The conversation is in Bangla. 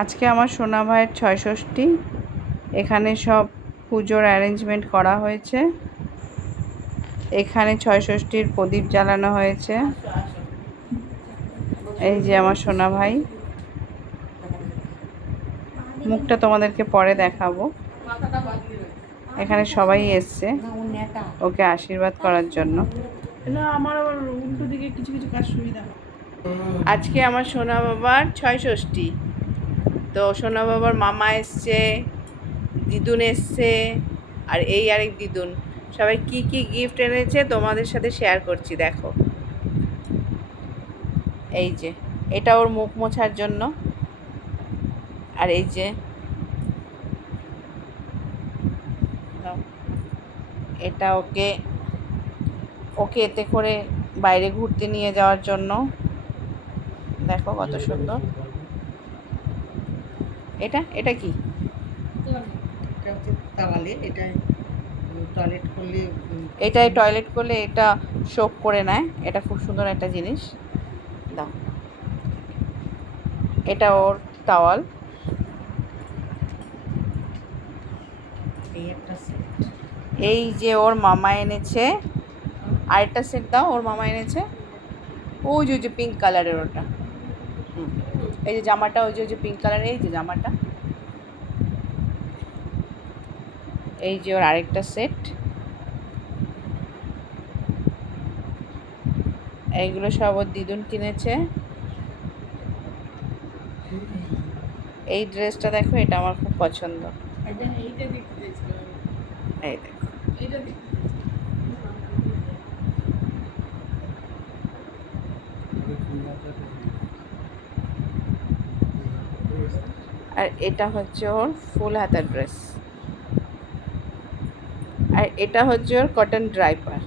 আজকে আমার সোনা ভাইয়ের ৬৬। এখানে সব পুজোর অ্যারেঞ্জমেন্ট করা হয়েছে। এখানে ৬৬র প্রদীপ জ্বালানো হয়েছে। এই যে আমার সোনা ভাই, মুখটা তোমাদেরকে পরে দেখাবো। এখানে সবাই এসছে ওকে আশীর্বাদ করার জন্য। আমার আবার উল্টো দিকে কিছু কিছু কাজ সুবিধা। আজকে আমার সোনা বাবার ৬৬। তো সোনা বাবার মামা এসছে, দিদুন এসছে, আর এই আরেক দিদুন। সবাই কি কি গিফট এনেছে তোমাদের সাথে শেয়ার করছি, দেখো। এই যে এটা ওর মুখ মোছার জন্য, আর এই যে এটা ওকে ওকে এতে করে বাইরে ঘুরতে নিয়ে যাওয়ার জন্য। দেখো কত সুন্দর। এটা এটা কি? এটাই টয়লেট করলে এটা শোক করে নেয়। এটা খুব সুন্দর একটা জিনিস। দাও, এটা ওর টাওয়াল। এই যে ওর মামা এনেছে আরেকটা সেট। দাও, ওর মামা এনেছে ওই যে পিঙ্ক কালারের ওটা। এই যে জামাটা, ওই যে পিঙ্ক কালারের, এই যে জামাটা। এই যে ওর আরেকটা সেট। এইগুলো সব ওর দিদুন কিনেছে। এই ড্রেসটা দেখো, এটা আমার খুব পছন্দ। এই দেখো, আর এটা হচ্ছে ওর ফুল হাতা ড্রেস, আর এটা হচ্ছে ওর কটন ড্রাইপার।